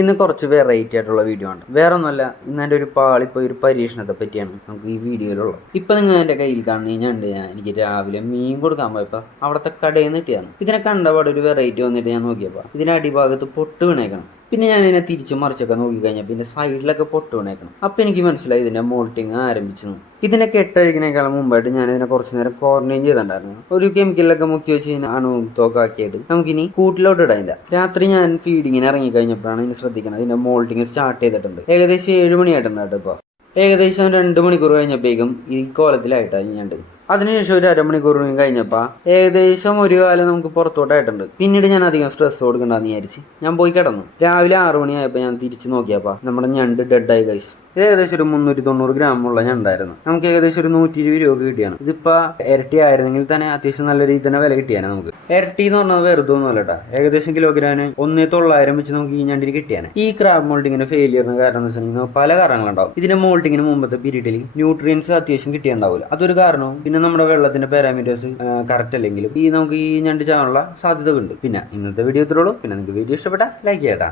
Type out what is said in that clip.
ഇന്ന് കുറച്ച് വെറൈറ്റി ആയിട്ടുള്ള വീഡിയോ ആണ്. വേറെ ഒന്നുമല്ല, ഇന്ന് എൻ്റെ ഒരു പാളിപ്പോയി ഒരു പരീക്ഷണത്തെ പറ്റിയാണ് നമുക്ക് ഈ വീഡിയോയിലുള്ളത്. ഇപ്പം നിങ്ങൾ എൻ്റെ കയ്യിൽ കാണുന്ന ഞണ്ട് എനിക്ക് രാവിലെ മീൻ കൊടുക്കാൻ പോയപ്പോൾ അവിടുത്തെ കടയിൽ നിന്ന് കിട്ടിയാണ്. ഇതിനെ കണ്ടപാട് ഒരു വെറൈറ്റി വന്നിട്ട് ഞാൻ നോക്കിയപ്പോൾ ഇതിൻ്റെ അടിഭാഗത്ത് പൊട്ട് വീണേക്കണം. പിന്നെ ഞാൻ ഇതിനെ തിരിച്ചു മറിച്ചൊക്കെ നോക്കിക്കഴിഞ്ഞാൽ പിന്നെ സൈഡിലൊക്കെ പൊട്ട് വീണേക്കണം. അപ്പം എനിക്ക് മനസ്സിലായി ഇതിൻ്റെ മോൾട്ടിങ് ആരംഭിച്ചു. ഇതിനെ കെട്ടഴിക്കണേക്കാളും മുമ്പായിട്ട് ഞാൻ ഇതിനെ കുറച്ച് നേരം ക്വാറന്റൈൻ ചെയ്തിട്ടുണ്ടായിരുന്നു. ഒരു കെമിക്കലൊക്കെ മുക്കി വെച്ച് അണുത്തോക്കാക്കിയിട്ട് നമുക്കിനി കൂട്ടിലോട്ട് ഇടാനില്ല. രാത്രി ഞാൻ ഫീഡിങ്ങിന് ഇറങ്ങി കഴിഞ്ഞപ്പോഴാണ് ഇതിന് ശ്രദ്ധിക്കുന്നത് ഇതിന്റെ മോൾട്ടിങ് സ്റ്റാർട്ട് ചെയ്തിട്ടുണ്ട്. ഏകദേശം 7 മണിയായിട്ടുണ്ട് കേട്ടോ. ഇപ്പോൾ ഏകദേശം 2 മണിക്കൂർ കഴിഞ്ഞപ്പോഴേക്കും ഈ കോലത്തിലായിട്ടാണ് ഞണ്ട്. അതിനുശേഷം ഒരു അരമണിക്കൂർ കഴിഞ്ഞപ്പോൾ ഏകദേശം ഒരു കാലം നമുക്ക് പുറത്തോട്ടായിട്ടുണ്ട്. പിന്നീട് ഞാൻ അധികം സ്ട്രെസ് കൊടുക്കണ്ടെന്ന് വിചാരിച്ച് ഞാൻ പോയി കിടന്നു. രാവിലെ 6 മണിയായപ്പോൾ ഞാൻ തിരിച്ച് നോക്കിയപ്പോൾ നമ്മുടെ ഞണ്ട് ഡെഡായി ഗൈസ്. ഏകദേശം ഒരു 390 ഗ്രാമുള്ള ഞണ്ടായിരുന്നു. നമുക്ക് ഏകദേശം ഒരു 120 രൂപ കിട്ടിയാണ്. ഇതിപ്പോ ഇരട്ടി ആയിരുന്നെങ്കിൽ തന്നെ അത്യാവശ്യം നല്ല രീതിയിൽ തന്നെ വില കിട്ടിയാണ് നമുക്ക്. ഇരട്ടി എന്ന് പറഞ്ഞാൽ വെറുതെ ഒന്നുമല്ല കേട്ടോ. ഏകദേശം കിലോഗ്രാമിന് 1,900 വെച്ച് നമുക്ക് ഈ ഞണ്ടിന് കിട്ടിയാണ്. ഈ ക്രാബ് മോൾട്ടിങ്ങിന്റെ ഫെയിലിയറിന് കാരണം എന്ന് വെച്ചിട്ടുണ്ടെങ്കിൽ പല കാരണങ്ങളുണ്ടാവും. ഇതിന്റെ മോൾട്ടിങ്ങിന് മുമ്പത്തെ പീരീഡിൽ ന്യൂട്രിയൻസ് അത്യാവശ്യം കിട്ടിയുണ്ടാവില്ല. അതൊരു കാരണവും പിന്നെ നമ്മുടെ വെള്ളത്തിന്റെ പാരാമീറ്റേഴ്സ് കറക്റ്റ് അല്ലെങ്കിലും നമുക്ക് ഈ ഞണ്ട് ചാവാനുള്ള സാധ്യതകളുണ്ട്. പിന്നെ ഇന്നത്തെ വീഡിയോ ഇത്രയുള്ളൂ. പിന്നെ നിങ്ങൾക്ക് വീഡിയോ ഇഷ്ടപ്പെട്ട ലൈക്ക് ചെയ്യട്ടാ.